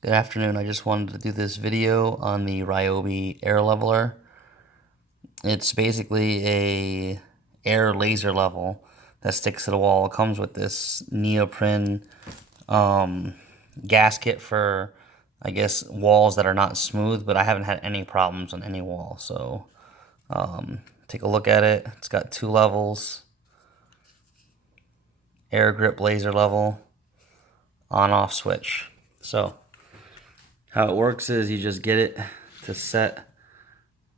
Good afternoon. I just wanted to do this video on the RYOBI Air Leveler. It's basically a air laser level that sticks to the wall. It comes with this neoprene gasket for, I guess, walls that are not smooth, but I haven't had any problems on any wall. So take a look at it. It's got 2 levels. AIRGrip laser level, on-off switch. So how it works is you just get it to set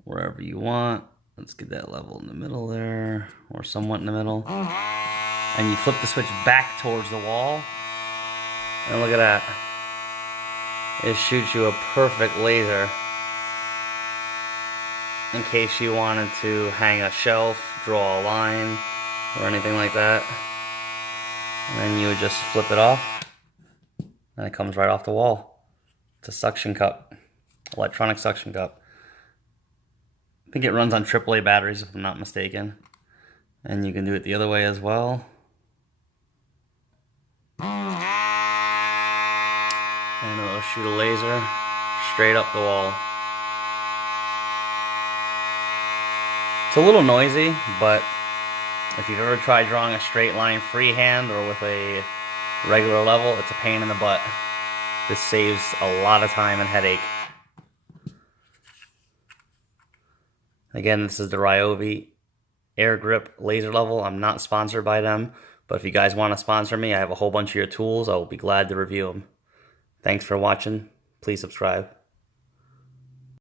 wherever you want. Let's get that level in the middle there, or somewhat in the middle. And you flip the switch back towards the wall. And look at that. It shoots you a perfect laser. In case you wanted to hang a shelf, draw a line, or anything like that. And then you would just flip it off, and it comes right off the wall. It's a suction cup, electronic suction cup. I think it runs on AAA batteries, if I'm not mistaken. And you can do it the other way as well. And it'll shoot a laser straight up the wall. It's a little noisy, but if you've ever tried drawing a straight line freehand or with a regular level, it's a pain in the butt. This saves a lot of time and headache. Again, this is the RYOBI AIRGrip Laser Level. I'm not sponsored by them, but if you guys want to sponsor me, I have a whole bunch of your tools. I will be glad to review them. Thanks for watching. Please subscribe.